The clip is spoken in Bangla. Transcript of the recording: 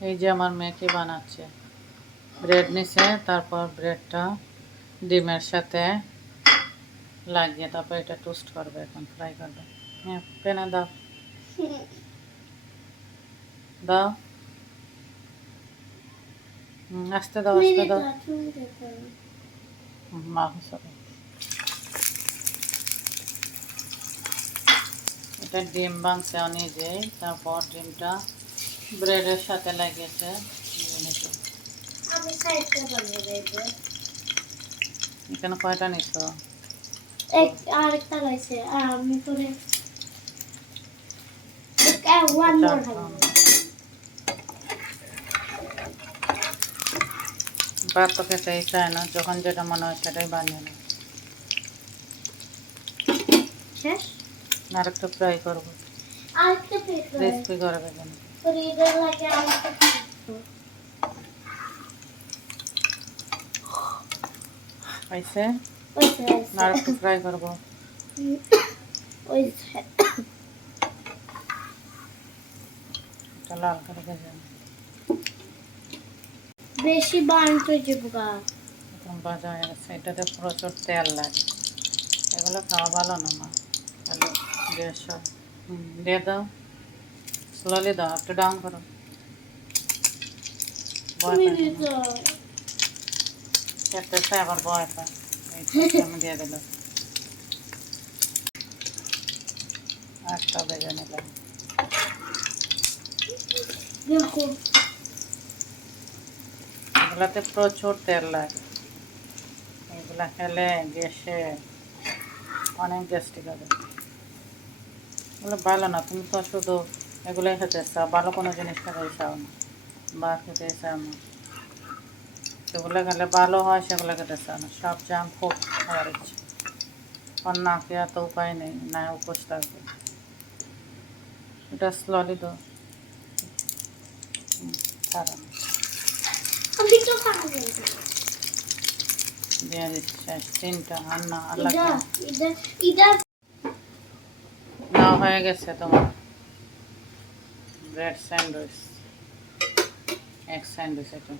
এই যে আমার মেয়েকে বানাচ্ছে? ব্রেড নিছে, তারপর ব্রেডটা ডিমের সাথে লাগিয়ে তারপর এটা টোস্ট করবে এখন ফ্রাই করবে। হ্যাঁ পেনে দাও। দাও। আস্তে দাও আস্তে দাও। মা এটা ডিম ভাঙছে নিজেই তারপর ডিমটা ব্রেডের সাথে লাগিয়েছে। নিতে। এখানে কয়টা এক আরেকটা রয়েছে আর আমি করে ওয়ান মোর ভাত তো খেতেই চায় না যখন যেটা মনে হয় সেটাই বানিয়ে নেয় শেষ? আর ফ্রাই করব। আরেকটা করবে যেন আর একটু ফ্রাই করব। লাল করে ভেজে বেশি বানতে যাব এখন ভাজা হয়ে গেছে এটাতে প্রচুর তেল লাগে। এগুলো খাওয়া ভালো না মা? তাহলে গ্যাস দিয়ে দাও। স্লোলি দাও একটু ডাউন করো। আবার দিয়ে ভেজে নিলাম। এগুলাতে প্রচুর তেল লাগে। এগুলা খেলে গ্যাসে অনেক গ্যাস্ট্রিক হবে। এগুলো ভালো না তুমি তো শুধু এগুলোই খেতে চাও ভালো কোনো জিনিস খেতে চাও না বা খেতে চাও না। সেগুলো খেলে ভালো হয় সেগুলো খেতে চাও না। সব জাঙ্ক খুব খাওয়ার ইচ্ছে। আর না খেয়ে তো উপায় নেই না উপোস থাকবে। এটা স্লোলি তো দিয়ে দিচ্ছি তিনটা আর না আল্লাহ ইদা হয়ে গেছে তোমার। ব্রেড স্যান্ডউইচ এক স্যান্ডউইচ এটা